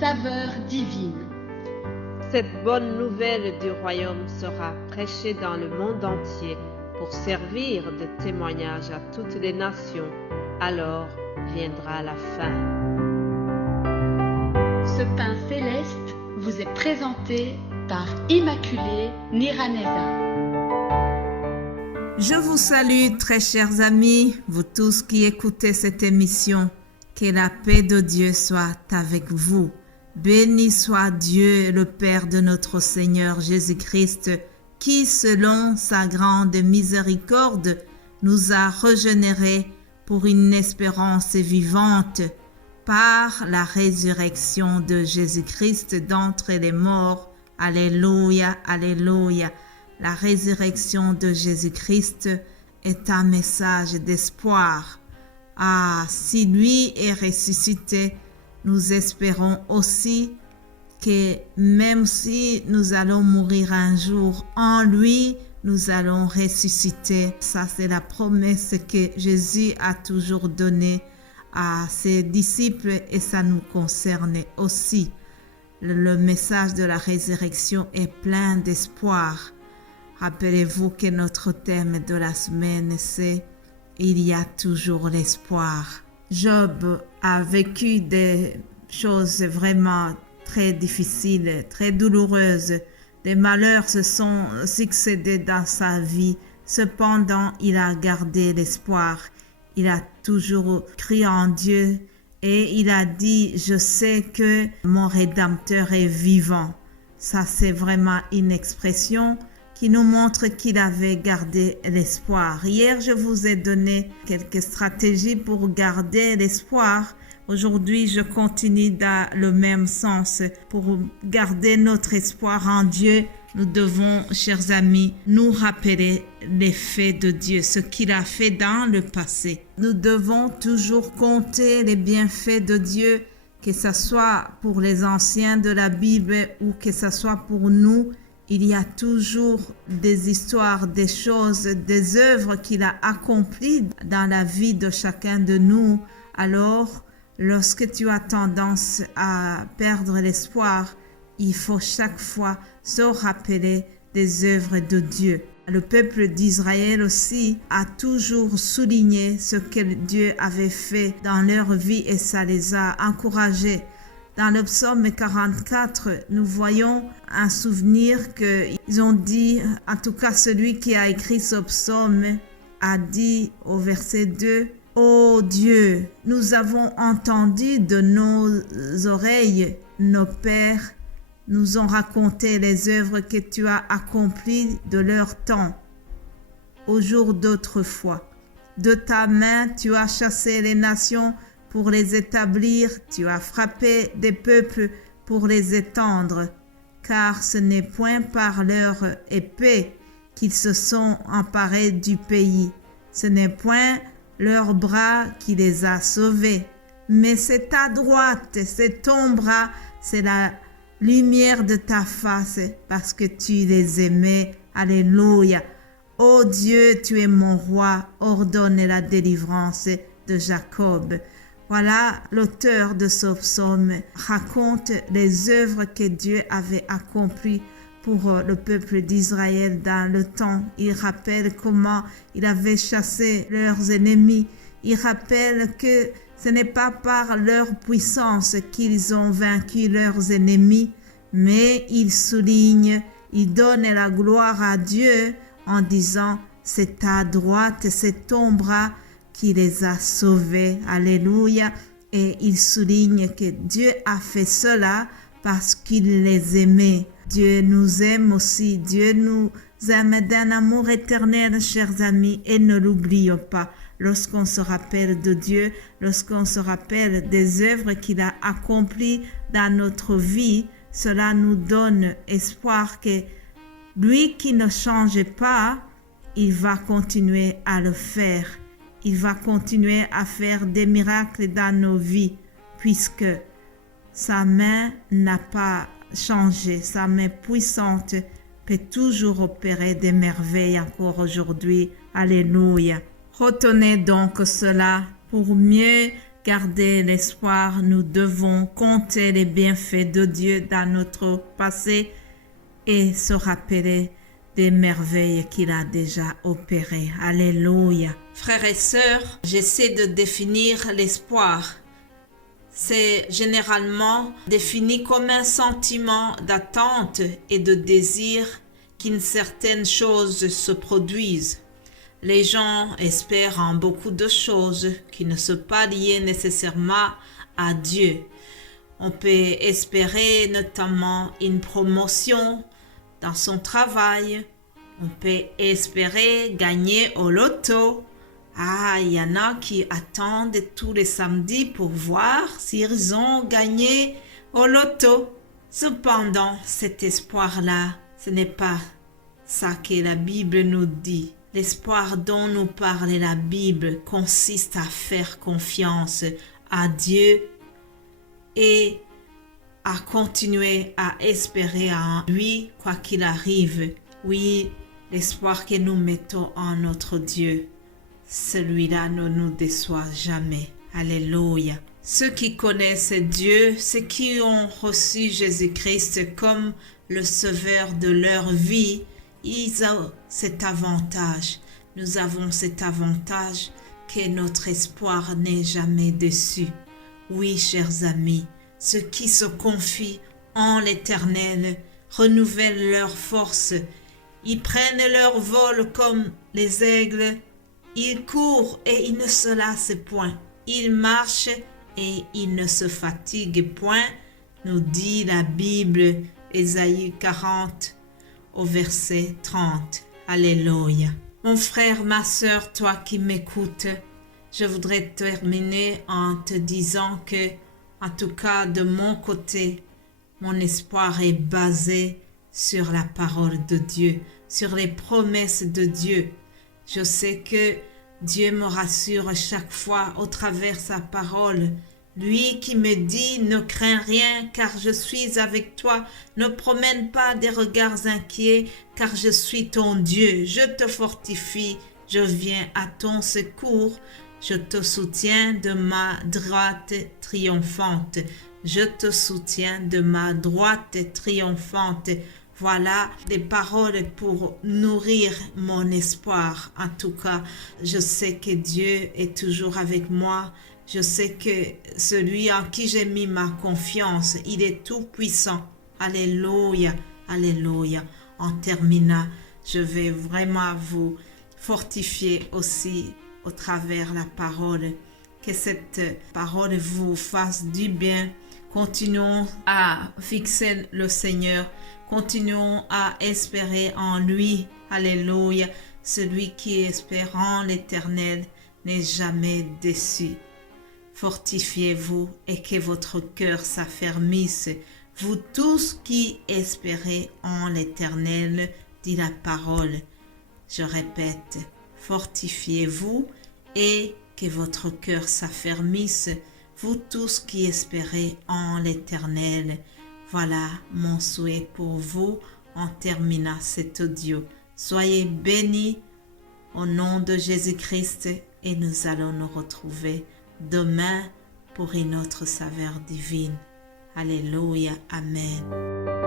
saveur divine. Cette bonne nouvelle du royaume sera prêchée dans le monde entier pour servir de témoignage à toutes les nations. Alors viendra la fin. Ce pain céleste vous est présenté par Immaculée Niraneza. Je vous salue, très chers amis, vous tous qui écoutez cette émission. Que la paix de Dieu soit avec vous. Béni soit Dieu, le Père de notre Seigneur Jésus-Christ, qui, selon sa grande miséricorde, nous a régénérés pour une espérance vivante par la résurrection de Jésus-Christ d'entre les morts. Alléluia, alléluia. La résurrection de Jésus-Christ est un message d'espoir. Ah, si lui est ressuscité, nous espérons aussi que même si nous allons mourir un jour, en lui, nous allons ressusciter. Ça, c'est la promesse que Jésus a toujours donnée à ses disciples et ça nous concerne aussi. Le message de la résurrection est plein d'espoir. Rappelez-vous que notre thème de la semaine, c'est « Il y a toujours l'espoir ». Job a vécu des choses vraiment très difficiles, très douloureuses. Des malheurs se sont succédés dans sa vie. Cependant, il a gardé l'espoir. Il a toujours cru en Dieu et il a dit « Je sais que mon Rédempteur est vivant ». Ça, c'est vraiment une expression qui nous montre qu'il avait gardé l'espoir. Hier, je vous ai donné quelques stratégies pour garder l'espoir. Aujourd'hui, je continue dans le même sens. Pour garder notre espoir en Dieu, nous devons, chers amis, nous rappeler les faits de Dieu, ce qu'il a fait dans le passé. Nous devons toujours compter les bienfaits de Dieu, que ce soit pour les anciens de la Bible ou que ce soit pour nous. Il y a toujours des histoires, des choses, des œuvres qu'il a accomplies dans la vie de chacun de nous. Alors, lorsque tu as tendance à perdre l'espoir, il faut chaque fois se rappeler des œuvres de Dieu. Le peuple d'Israël aussi a toujours souligné ce que Dieu avait fait dans leur vie et ça les a encouragés. Dans le psaume 44, nous voyons un souvenir qu'ils ont dit, en tout cas celui qui a écrit ce psaume a dit au verset 2, « Ô Dieu, nous avons entendu de nos oreilles, nos pères nous ont raconté les œuvres que tu as accomplies de leur temps, au jour d'autrefois. De ta main, tu as chassé les nations pour les établir, tu as frappé des peuples pour les étendre, car ce n'est point par leur épée qu'ils se sont emparés du pays, ce n'est point leur bras qui les a sauvés, mais c'est ta droite, c'est ton bras, c'est la lumière de ta face, parce que tu les aimais. Alléluia. Ô Dieu, tu es mon roi, ordonne la délivrance de Jacob. Voilà, l'auteur de ce psaume raconte les œuvres que Dieu avait accomplies pour le peuple d'Israël dans le temps. Il rappelle comment il avait chassé leurs ennemis. Il rappelle que ce n'est pas par leur puissance qu'ils ont vaincu leurs ennemis, mais il souligne, il donne la gloire à Dieu en disant « C'est ta droite, c'est ton bras qui les a sauvés. » Alléluia. Et il souligne que Dieu a fait cela parce qu'il les aimait. Dieu nous aime aussi. Dieu nous aime d'un amour éternel, chers amis, et ne l'oublions pas. Lorsqu'on se rappelle de Dieu, lorsqu'on se rappelle des œuvres qu'il a accomplies dans notre vie, cela nous donne espoir que lui qui ne change pas, il va continuer à le faire. Il va continuer à faire des miracles dans nos vies, puisque sa main n'a pas changé. Sa main puissante peut toujours opérer des merveilles encore aujourd'hui. Alléluia. Retenez donc cela pour mieux garder l'espoir, nous devons compter les bienfaits de Dieu dans notre passé et se rappeler des merveilles qu'il a déjà opérées. Alléluia. Frères et sœurs, j'essaie de définir l'espoir. C'est généralement défini comme un sentiment d'attente et de désir qu'une certaine chose se produise. Les gens espèrent en beaucoup de choses qui ne sont pas liées nécessairement à Dieu. On peut espérer notamment une promotion dans son travail. On peut espérer gagner au loto. Il y en a qui attendent tous les samedis pour voir s'ils ont gagné au loto. Cependant, cet espoir-là, ce n'est pas ça que la Bible nous dit. L'espoir dont nous parle la Bible consiste à faire confiance à Dieu et à continuer à espérer en lui quoi qu'il arrive. Oui, l'espoir que nous mettons en notre Dieu, celui-là ne nous déçoit jamais. Alléluia. Ceux qui connaissent Dieu, ceux qui ont reçu Jésus-Christ comme le sauveur de leur vie, ils ont cet avantage. Nous avons cet avantage que notre espoir n'est jamais déçu. Oui, chers amis, ceux qui se confient en l'Éternel renouvellent leur force. Ils prennent leur vol comme les aigles. Ils courent et ils ne se lassent point. Ils marchent et ils ne se fatiguent point, nous dit la Bible, Ésaïe 40. Au verset 30. Alléluia. Mon frère, ma sœur, toi qui m'écoutes, je voudrais terminer en te disant que, en tout cas de mon côté, mon espoir est basé sur la parole de Dieu, sur les promesses de Dieu. Je sais que Dieu me rassure chaque fois au travers sa parole. Lui qui me dit « Ne crains rien, car je suis avec toi. Ne promène pas des regards inquiets, car je suis ton Dieu. Je te fortifie, je viens à ton secours. Je te soutiens de ma droite triomphante. Je te soutiens de ma droite triomphante. » Voilà des paroles pour nourrir mon espoir. En tout cas, je sais que Dieu est toujours avec moi. Je sais que celui en qui j'ai mis ma confiance, il est tout puissant. Alléluia, alléluia. En terminant, je vais vraiment vous fortifier aussi au travers la parole. Que cette parole vous fasse du bien. Continuons à fixer le Seigneur. Continuons à espérer en lui. Alléluia. Celui qui espère en l'Éternel n'est jamais déçu. Fortifiez-vous et que votre cœur s'affermisse, vous tous qui espérez en l'Éternel, dit la parole. Je répète, fortifiez-vous et que votre cœur s'affermisse, vous tous qui espérez en l'Éternel. Voilà mon souhait pour vous en terminant cet audio. Soyez bénis au nom de Jésus-Christ et nous allons nous retrouver demain pour une autre saveur divine. Alléluia. Amen.